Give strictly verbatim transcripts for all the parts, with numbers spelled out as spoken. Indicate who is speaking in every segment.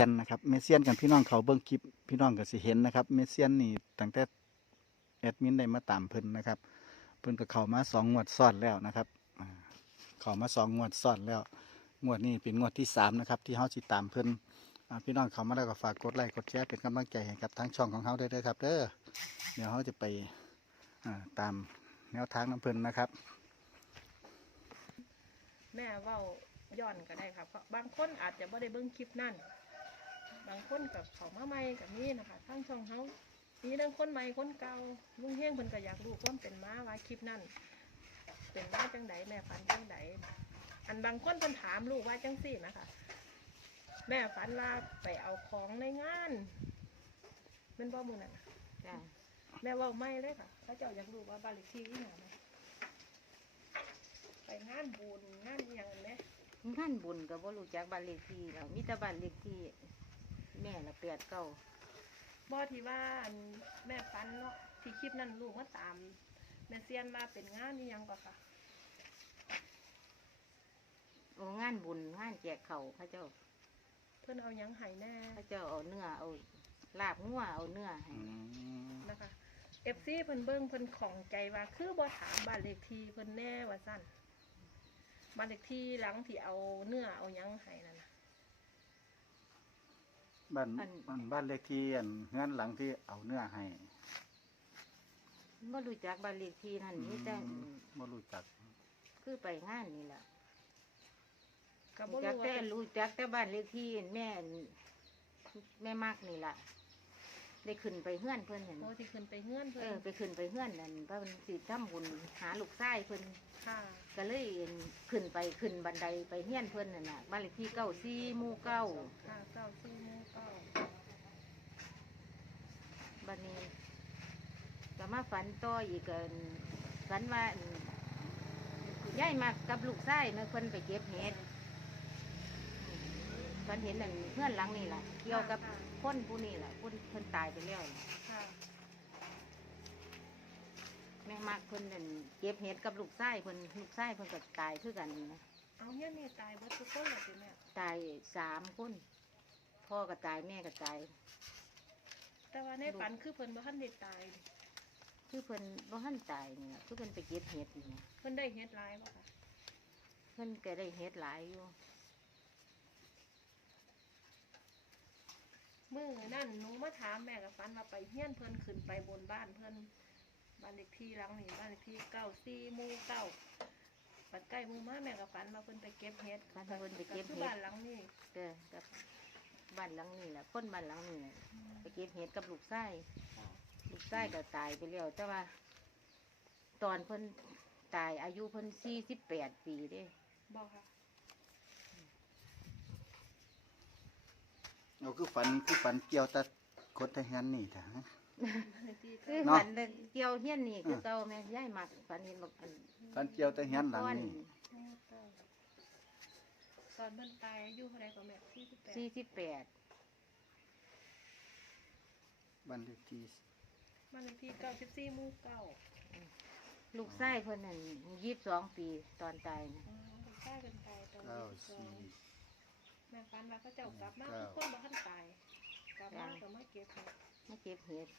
Speaker 1: นนะครับเมเซียนกันพี่น้องเขาเบิ่งคลิปพี่น้องก็สิเห็นนะครับเมเซียนนี่ตั้งแต่แอดมินได้มาตามเพิ่นนะครับเพิ่นก็เข้ามาสองงวดซ้อนแล้วนะครับอ่าเข้ามาสองงวดซ้อนแล้วงวดนี้เป็นงวดที่สามนะครับที่เฮาสิตามเพิ่นอ่าพี่น้องเข้ามาแล้วก็ฝากกดไลค์กดแชร์เป็นกำลังใจให้กับทางช่องของเฮาด้วยเด้อครับเด้อเดี๋ยวเฮาจะไปอ่าตามแนวทางน้ำเพิ่นนะครับ
Speaker 2: แม่เว้าย้อนก็ได้ครับเพราะบางคนอาจจะไม่ได้เบิ่งคลิปนั่นบางคนกับเขามาใหม่กับนี้นะคะทั้งช่องเฮามีทั้งคนใหม่คนเก่าลุงเฮงเพิ่นก็อยากรู้ความเป็นมาว่าคลิปนั่นเป็นมาจังไดแม่ฝันจังไดอันบางคนเพิ่นถามลูกว่าจังซี่นะคะแม่ฝันว่าไปเอาของในงานเป็นบ่มื้อนั้นน่ะ
Speaker 3: จ้ะ
Speaker 2: แม่เว้าไม่เลยค่ะเขาเจ้าอยากรู้ว่าบ้านเลขที่อีหยังนะไปงานบุญงานอีหยังแม่
Speaker 3: งานบุญก็บ่รู้จักบ้านเลขที่แล้วมีแต่บ้านเลขที่แม่ละแปดเก้า
Speaker 2: บ่ที่ว่าอันแม่ฟันเนาะที่คลิปนั้นลูกมาตามแม่เซียนมาเป็นงานนี่ยังก็ค่ะ
Speaker 3: โอ้งานบุญงานแจกเขาวพระเจ้า
Speaker 2: เพิ่นเอาหยังให้แน่
Speaker 3: พระเจ้าเอาเนื้อเอาลาบงัวเอาเนื้อให้
Speaker 2: นะคะ เอฟ ซี เพิ่นเบิ่งเพิ่นของใจว่าคือบ่ถามบ้านเลขที่เพิ่นแน่ว่าซั่นบ้านเลขที่หลังที่เอาเนื้อเอาหยังให้นั่นน่ะ
Speaker 1: บ้านบ้านบ้านเลขที่อันเงื่อนหลังที่เอาเนื้อให้
Speaker 3: บ่รู้จักบ้านเลขที่นั่นมีแต่
Speaker 1: อืมบ่รู้จัก
Speaker 3: คือไปงานนี่แหละ
Speaker 2: ก็บ่
Speaker 3: รู้จัก
Speaker 2: รู้ว่า
Speaker 3: แต่
Speaker 2: เป็น
Speaker 3: รู้จักแต่บ้านเลขที่แม่แม่มักนี่ล่ะได้ขึ้นไปเฮือนเพิ่นเห็น
Speaker 2: โอ้ที่ขึ้นไปเฮือน
Speaker 3: เอ
Speaker 2: เพิ่
Speaker 3: อน ไปขึ้นไปเฮือนนั่นเพราะมันสิทำบุญหาลูกชายเพิ่น
Speaker 2: ค่ะ
Speaker 3: ก็เลยขึ้นไปขึ้นบันไดไปเฮี้ยนเพิ่นนั่นน่ะบ้านเลขที่เก้าสี่หมู่เก้า
Speaker 2: ค่ะเก้าสี่หมู่เก้า
Speaker 3: บัดนี้ก็มาฝันต่ออีกเกินฝันว่าอั่นย้ายมากับลูกชายมาเพิ่นไปเก็บเห็ดฝันเห็นนั่นเพื่อนหลังนี่แหละเกี่ยวกับคนผู้นี่แหละคนเพิ่นตายไปแล้วน่ะ
Speaker 2: ค่ะ
Speaker 3: แม่มากเพิ่นนั่นเก็บเห็ดกับลูกชายเพิ่นลูกชายเพิ่นก็ตายคือกันนะ
Speaker 2: เอาเฮียนี่ตายเบิดทุกคนเลยสิแม่
Speaker 3: ตายสามคนพ่อก็ตายแม่ก็ตาย
Speaker 2: แต่ว่าในฝันคือเพิ่นบ่ทันได้ตายนี่
Speaker 3: คือเพิ่นบ่ทันตายนี่ล่ะคือเพิ่นไปเก็บเห็ดนี่นะ
Speaker 2: เพิ่นได้เฮ็ดหลายบ่ค่ะ
Speaker 3: เพิ่นก็ได้เฮ็ดหลายอยู่
Speaker 2: มื้อนั่นหนูมาถามแม่กับฝันว่าไปเฮียนเพิ่นขึ้นไปบนบ้านเพิ่นบ้านเลขที่หลังนี่บ้านเลขที่เก้าสี่หมู่เก้าปัดใกล้หมู่มาแม่กับฝันว่าเพิ่นไปเก็บเฮ็ด
Speaker 3: ฝันว่าเพิ่นไปเก็บเห็ด
Speaker 2: คือบ้านหลังนี้
Speaker 3: เด้อกับบ้านหลังนี้แหละคนบ้านหลังนี้แหละไปเก็บเห็ดกับลูกชาย
Speaker 2: ค่ะ
Speaker 3: ลูกชายก็ตายไปแล้วแต่ว่า ตอนเพิ่นตายอายุเพิ่นสี่สิบแปดปีเด้
Speaker 2: บ่ค่ะ
Speaker 1: เอาคือฝันคือฝันเกี่ยวแตะกดแต่เฮือนนี่ถ้า
Speaker 2: บ้านเลขที่
Speaker 3: คือ
Speaker 2: เก้า
Speaker 1: เนาะ
Speaker 3: ฝันเกี่ยวเฮียนนี่คือเก่าแม่ย้ายมักฝันเห็นบอกอัน
Speaker 1: ฝันเกี่ยวแต่เฮือนหลังนี่
Speaker 2: หมู่เก้าตอนเพิ่นตายอายุเท่าไหร่ก็แม่สี่สิบแปด
Speaker 3: สี่สิบแปด
Speaker 1: บ้านเลขที่
Speaker 2: บ้านเลขที่เก้าสิบสี่หมู่เก้า
Speaker 3: ลูกชายเพิ่นนั่นยี่สิบสองปีตอนตายนะ
Speaker 2: อ๋อลูกชายเพิ่นตายตอน
Speaker 1: เก้า
Speaker 2: ยี่สิบสอ
Speaker 1: สี่
Speaker 2: ง แม่ฝันว่าเขาเจ้ากลับมา
Speaker 1: เก้า
Speaker 2: ทุกคนบ่ทันตายกลับมาก็มาเก็บเห็ด
Speaker 3: มาเก็บเห็ด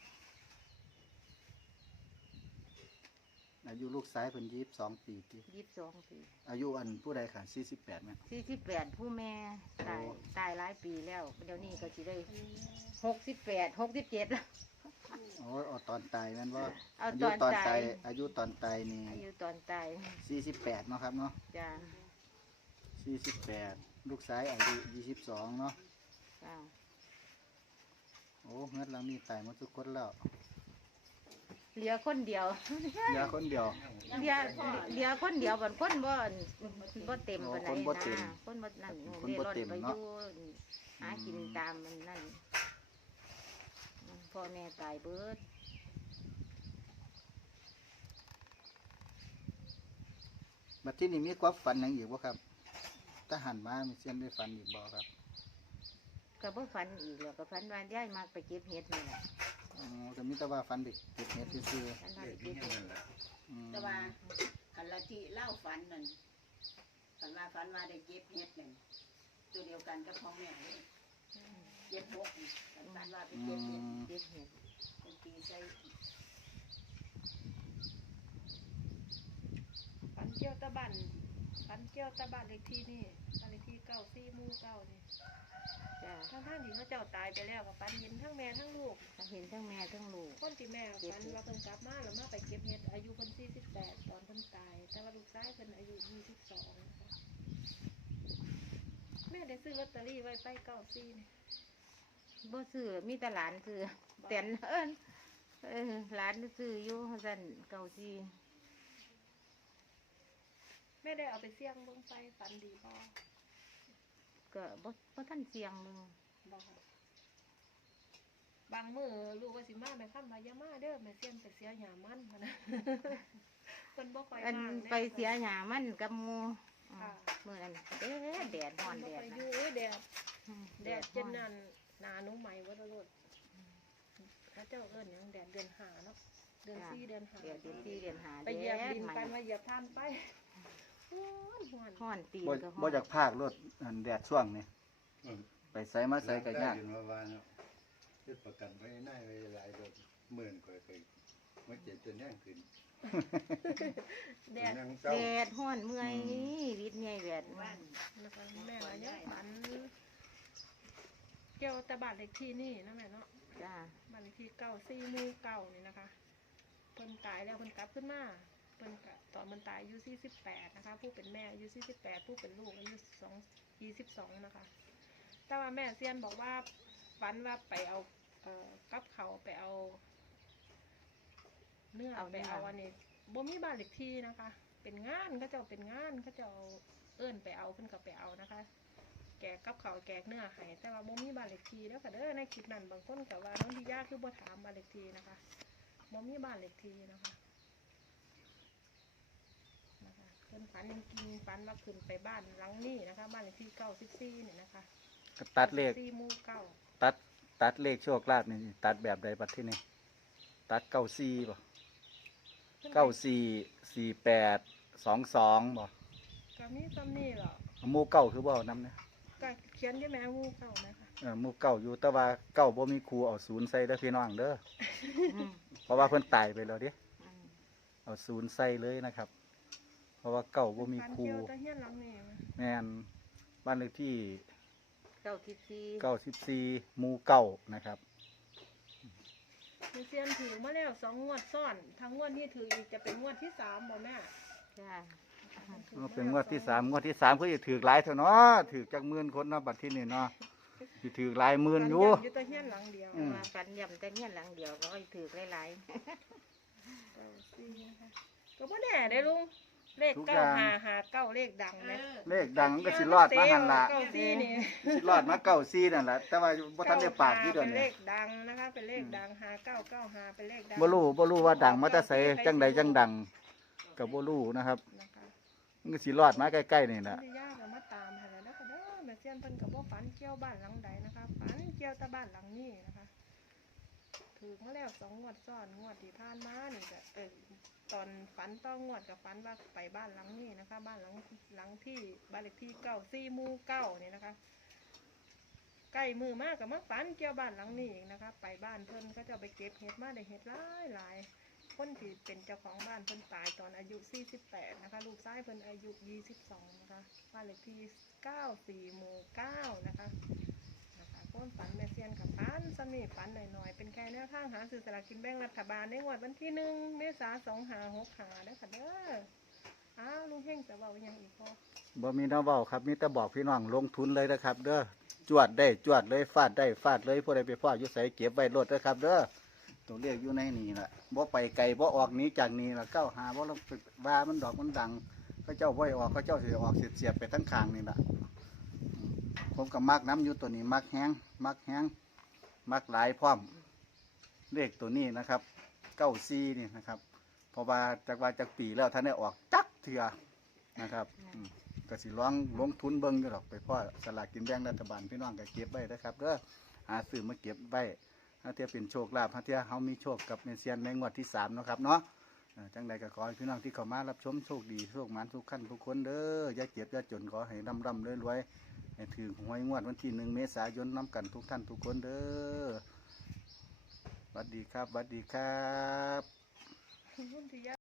Speaker 1: อายุลูกชายเพิ่นยี่สิบสองปีติ
Speaker 3: ยี่สิบสองปี
Speaker 1: อายุอันผู้ใดค่ะสี่สิบแปดแม่
Speaker 3: สี่สิบแปดผู้แม่ตาย
Speaker 1: โอ้
Speaker 3: ตายหลายปีแล้วเดี๋ยวนี้ก็สิได้
Speaker 2: อันนี้
Speaker 3: หกสิบแปดหกสิบเจ็ดแล้ว
Speaker 1: โอ้ยเอาตอนตายแม่นว่า
Speaker 3: เอา
Speaker 1: อา
Speaker 3: ต
Speaker 1: ยุ
Speaker 3: อน
Speaker 1: ตอน
Speaker 3: ตา
Speaker 1: ตาย ยอายุตอนตายนี่
Speaker 3: อายุตอนตาย
Speaker 1: สี่สิบแปดเนาะครับเนาะ
Speaker 3: จ้า
Speaker 1: สี่สิบแปดลูกชายอายุยี่สิบสองเนาะ
Speaker 3: จ้า
Speaker 1: โอ้เฮือนหลังนี้ตายหมดทุกคนแล้ว
Speaker 3: เหลือคนเดียว
Speaker 1: เหลือคนเดียว
Speaker 3: เหลือเหลือคนเดียวบนคนบ่บ่เต็มปานใด
Speaker 1: คนบ่เต็ม
Speaker 3: นะคนบ่นั่น
Speaker 1: คน
Speaker 3: เร่
Speaker 1: บ่
Speaker 3: ร่อน
Speaker 1: เต็ม
Speaker 3: ไปอ
Speaker 1: เนาะ
Speaker 3: ยู่หากินตามมันนั่นพ่อแม่ตายเบิด
Speaker 1: บัดที่นี่มีความฝันหยังอีกบ่ครับถ้าหันมามีเส้นได้ฝันอีกบ่ครับ
Speaker 3: ก็บ่ฝันอีกแล้วก็ฝันว่าย้ายมากไปเก็บเห็ดนี่แหละ
Speaker 1: อ๋อก็มีแต่ว่าฝันเด็กเก็บเฮ็ดซื่อ
Speaker 3: ฝันว่าไปเก็บเห็ด
Speaker 1: ๆอืม
Speaker 4: แต่ว่าคันละที่เล่าฝันนั่นฝันว่าฝันว่าได้เก็บเห็ดนั่นตัวเดียวกันกับพ่อแม่เลย
Speaker 3: อืม
Speaker 4: หกนี่กันตันว่าไปเก็บเห็ด
Speaker 3: เจ็ดเห็ด
Speaker 4: เป็นตีใส่
Speaker 2: ฝันเกี่ยวตะบันฝันเกี่ยวตะบันเลขที่นี่บ้านเลขที่เก้าสี่หมู่เก้านี่
Speaker 3: จ้า
Speaker 2: ทั้งท่านที่เขาเจ้าตายไปแล้วกับฝันเห็นทั้งแม่ทั้งลูก
Speaker 3: เห็นทั้งแม่ทั้งลูก
Speaker 2: คนที่แม่ฝันว่าเพิ่นกลับมาแล้วมาไปเก็บเห็ดอายุเพิ่นสี่สิบแปดตอนเพิ่นตาย แต่ว่าลูกชายเพิ่นอายุยี่สิบสองนะคะแม่ได้ซื้อลอตเตอรี่ไว้ไปเก้าสี่นี่
Speaker 3: บ่ซื้อมีแต่หลานซื้อแต่นเอิ้นเออหลานซื้ออยู่ซั่นเก่าซี
Speaker 2: แม่ได้เอาไปเสี่ยงเบิ่งไปฝันดีบ่
Speaker 3: ก็บ่บ่ทันเสียงมึง
Speaker 2: บ่ค่ะบางมื้อลูกว่าสิมาแม่ค่ำว่าอย่ามาเด้อแม่เสี่ยงไปเสียหญ้ามันพะนะ เพิ่นบ่ค่อย
Speaker 3: อัน
Speaker 2: ว่าง
Speaker 3: ไปเสียหญ้ามันกับหมู่อืม
Speaker 2: ค่ะ
Speaker 3: มื้อนั้นเด้อแดดร้อน
Speaker 2: เพิ่น
Speaker 3: แด
Speaker 2: บ่
Speaker 3: ด
Speaker 2: ค่อยอ
Speaker 3: นะ
Speaker 2: ยู่เอ้ยแดด
Speaker 3: อืม
Speaker 2: แดดจน
Speaker 3: ร้อ
Speaker 2: นั่นหนาหนูใหม่วัดรถเขาเจ้าเอิ้นหยังแดดเดือนหาเนาะเดือนสี่เดือนหา
Speaker 3: เดี๋ยวเดือนสี่เดือนห้า
Speaker 2: ไปเหยียบดิน
Speaker 3: แดด
Speaker 2: ไป
Speaker 3: มัน
Speaker 2: มาเหยียบท่านไปฮ้อนฮ้อน
Speaker 3: ฮ้อนตีน
Speaker 1: บ่
Speaker 3: ก็ฮ้
Speaker 1: บ่
Speaker 3: อน
Speaker 1: จากภาครถอันแดดช่วงนี้
Speaker 5: อืม
Speaker 1: ไปใส่มาใส่ก็ยาก
Speaker 5: ได้ยินว่าวานเนาะเฮ็ดประกันไว้ในไว้หลายรถหมื่นกว่าเคยมาเจ็บจนแน่งขึ้น
Speaker 2: แดด
Speaker 5: ยังเศร้า
Speaker 3: แดดฮ้อนเมื่อยวิดใหญ่แดด
Speaker 4: บ้าน
Speaker 2: นะคะแม่ว่ายังฝันเกี่ยวแต่บ้านเลขที่นี่นะแม่เนาะ
Speaker 3: จ้า
Speaker 2: บ้านเลขที่เก้าสี่หมู่เก้านี่นะคะเพิ่นตายแล้วเพิ่นกลับขึ้นมาเพิ่นกะตอนมันตายอายุสี่สิบแปดนะคะ ผู้เป็นแม่อายุสี่สิบแปดผู้เป็นลูกอายุสองยี่สิบสองนะคะ แต่ว่าแม่เซียนบอกว่าฝันว่าไปเอาเอ่อกับเขาวไปเอา เนื้อไปเอาอันนี้บ่มีบ้านเลขที่นะคะ เป็นงานเขาเจ้าเป็นงานเขาเจ้าเอิ้นไปเอาเพิ่นก็ไปเอานะคะ แกกกับเขาวแกกเนื้อให้แต่ว่าบ่มีบ้านเลขที่แล้วค่ะเด้อในคลิปนั้นบางคนก็ว่าน้องที่ยากคือบ่ถามบ้านเลขที่นะคะบ่มีบ้านเลขที่นะคะนะคะเพิ่นฝันจริงๆฝันว่าขึ้นไปบ้านหลังนี้นะคะ บ้านเลขที่เก้าสิบสี่นี่นะคะ
Speaker 1: ก็ตัดเลข
Speaker 2: สี่หมู่เก้า
Speaker 1: ตัดตัดเลขโชคลาภนี่ตัดแบบใดบัดที่นี่ตัดเก้าสี่บ่เก้าสี่สี่แปดสองสองบ่
Speaker 2: ก็มีซ้ำนี่เหรอ
Speaker 1: หมู่เก้าคือบ่เอานำนะ
Speaker 2: ก็เขียนที่แม่หมู่เก้าไหมคะ
Speaker 1: เออหมู่เก้าอยู่แต่ว่าเก้าบ่มีครูเอาศูนย์ใส่เด้อพี่น้องเด้อ
Speaker 3: อืม
Speaker 1: เพราะว่าเพิ่นตายไปแล้วเด้
Speaker 3: อืม
Speaker 1: เอาศูนย์ใส่เลยนะครับ เพราะว่าเก้าบ่มี
Speaker 2: ฝัน
Speaker 1: ครู
Speaker 2: เกี่ยวตะเฮียนหลังนี่ไหม
Speaker 1: แม่นบ้านเลขที่
Speaker 3: เก้าสิบสี่
Speaker 1: เก้าสิบสี่หมู่เก้านะครับ
Speaker 2: มีเซียนถือมาแล้วสองงวดซ้อนทั้งงวดนี้ถืออีกจะเป็นงวดที่สามบ่แม่
Speaker 3: จ้า
Speaker 1: ก็เป็นงวดที่สามงวดที่สามเพื่อจะถือหลายเถอะเนาะถือจากหมื่นคนเนาะบัดที่นี่เนาะสิถือหลายหมื่นอยู่
Speaker 2: ฝัอยู่ตะเฮียนหลังเดียว
Speaker 1: อืม
Speaker 3: มากันย่ำแต่เนี่ยหลังเดียวก็ให้ถือหลาย
Speaker 2: เก้าสี่นะคะก็บ่แน่ได้ลุงเลขเก้าหาหาเก้าเลขดัง
Speaker 4: เอ
Speaker 2: นะ
Speaker 4: อ
Speaker 1: เลขดังก็สิรอดมาหันละ
Speaker 2: เก้าสี่นี่
Speaker 1: สิรอดมาเก้าซี่นั่นแหละแต่ว่าบ่ทันได้ปากอยู่เดี๋ยว
Speaker 2: เป็นเล
Speaker 1: นี้
Speaker 2: ขดังนะคะเป็นเลขดังหาเก้าเก้าหาเป็นเลขดัง
Speaker 1: บ่รู้บ่รู้ว่าดังมาแต่ไสจังใดจังดังก็บ่รู้นะครับ
Speaker 2: นะคะ
Speaker 1: มันก็สิรอดมาใกล้ๆนี่
Speaker 2: คุณ
Speaker 1: ล่ะ
Speaker 2: ที่ยากก็มาตามให้แล้วนะคะเด้อแม่เซียนเพิ่นก็บ่ฝันเกี่ยวบ้านหลังใดนะคะฝันเกี่ยวแต่บ้านหลังนี้นะคะถูกมาแล้วสองงวดซ้อนงวดที่ผ่านมานี่ก็เออตอนฝันต้องงวดกับฝันว่าไปบ้านหลังนี้นะคะ บ้านหลังหลังที่บ้านเลขที่เก้าสี่หมู่เก้านี่นะคะ ใกล้มือมากกับมาฝันเกี่ยวบ้านหลังนี้อีกนะคะ ไปบ้านเพิ่นก็จะไปเก็บเห็ดมาได้เห็ดหลายหลายคนที่เป็นเจ้าของบ้านเพิ่นตายตอนอายุสี่สิบแปดนะคะ ลูกชายเพิ่นอายุยี่สิบสองนะคะบ้านเลขที่เก้าสี่หมู่เก้านะคะนะคะคนฝันแม่เซียนกับฝันสมีฝันหน่อยๆเป็นแค่แนวทางหาซื้อสลากกินแบ่งรัฐบาลในงวดวันที่หนึ่งเมษาสองหาหกหาเด้อค่ะเด้ออ้าวลุงเฮงจะเว้าอิหยังอีกพอ
Speaker 1: บ่มีแนวเว้าครับมีแต่บอกพี่น้องลงทุนเลยนะครับ เด้อจวดได้จวดเลยฟาดได้ฟาดเลยผู้ใดไปพ่ออยู่ไสเก็บไว้รถเด้อครับ เด้อตัวเลขอยู่ในนี่ล่ะบ่ไปไกลบ่ออกหนี้จากนี่ล่ะเก้าหาบ่ลงไปว่ามันดอกมันดังเขาเจ้าบ่ให้ออกเขาเจ้าสิออกเสียบๆไปทั้งข้างนี่ล่ะอืมผมก็มักน้ำอยู่ตัวนี้มักแห้งมักแห้งมักหลายพร้อมเลขตัวนี้นะครับเก้าสี่นี่นะครับเพราะว่าจากว่าจากปีแล้วท่านได้ออกจักเถื่อนะครับอืมก็สิร้องลงทุนเบิ่งอยู่หรอกไปพ่อสลากกินแบ่งรัฐบาลพี่น้องก็เก็บไว้นะครับเด้อหาซื้อมาเก็บไว้ถ้าเทียเป็นโชคลาภถ้าเทียเขามีโชคกับเมเซียนในงวดที่สามเนาะครับเนาะอ่าจังใดก็ขอให้พี่น้องที่เข้ามารับชมโชคดีโชคหมานทุกขั้นทุกคนเด้ออย่าเจ็บอย่าจนขอให้ร่ำร่ำรวยรวยให้ถือหวยงวดวันที่หนึ่งเมษายนน้ำกันทุกท่านทุกคนเด้อสวัสดีครับสวัสดีครับ
Speaker 2: รุ่นที่ย